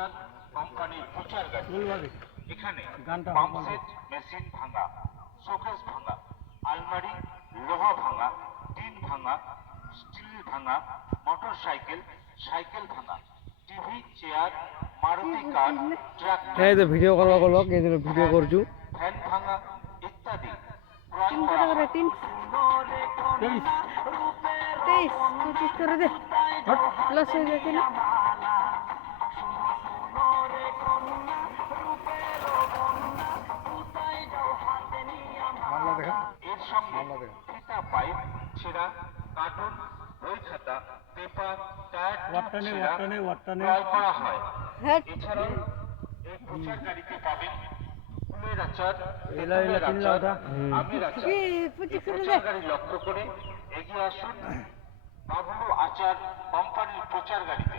আচার কোম্পানির প্রচার গাড়ি। এখানে পাম্প সেট মেশিন ভাঙা, শোকেস ভাঙা, আলমারি লোহা ভাঙা, টিন ভাঙা, স্টিল ভাঙা, মোটর সাইকেল, সাইকেল ভাঙা, টিভি, চেয়ার, মারুতি কার, ট্রাক্টর, এই যে ভিডিও করবা কলক এই যে ভিডিও করছু ফ্যান ভাঙা ইত্যাদি ক্রয় করা হয়। 23-25 করে দে, লস হয়ে যাচ্ছে না। এর সঙ্গে ফিতা, পাইপ, ছেঁড়া, কার্টুন, বই খাতা, পেপার, টায়ার ক্রয় করা হয়। এছাড়াও এই প্রচার গাড়িতে পাবেন ফুলের আচার, তেঁতুলের আচার, আমের আচার। এই প্রচার গাড়ি লক্ষ্য করে এগিয়ে আসুন বাবলু আচার কোম্পানির প্রচার গাড়িতে।